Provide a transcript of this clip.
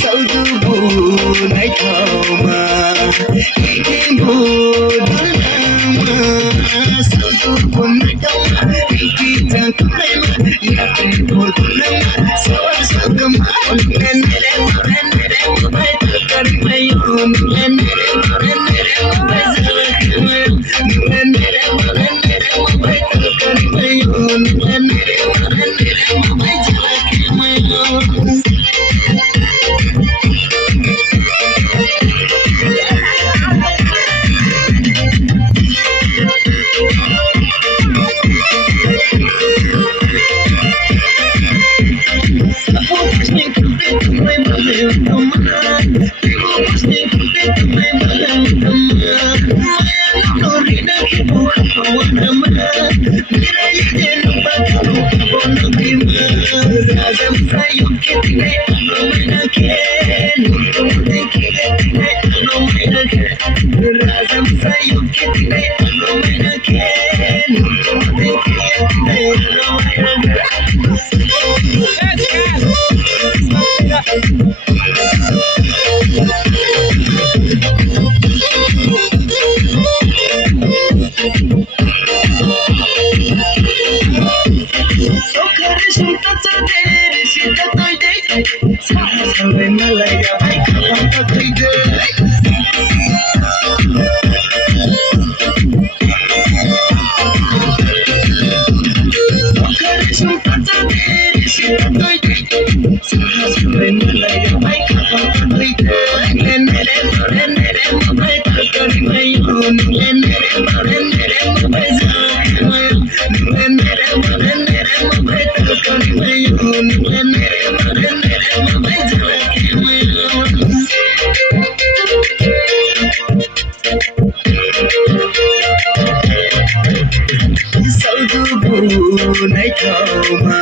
Saudubu nai thauma Ikimbu dulama Saudubu nai thauma Ikita kumaima Yakimbu dulama Sawa sagama Nenere nenere Mai takari mayun Nenere nenere Mai zalaki mayun Nenere nenere Mai takari mayun Nenere nenere Mai zalaki mayun Saudubu nai thauma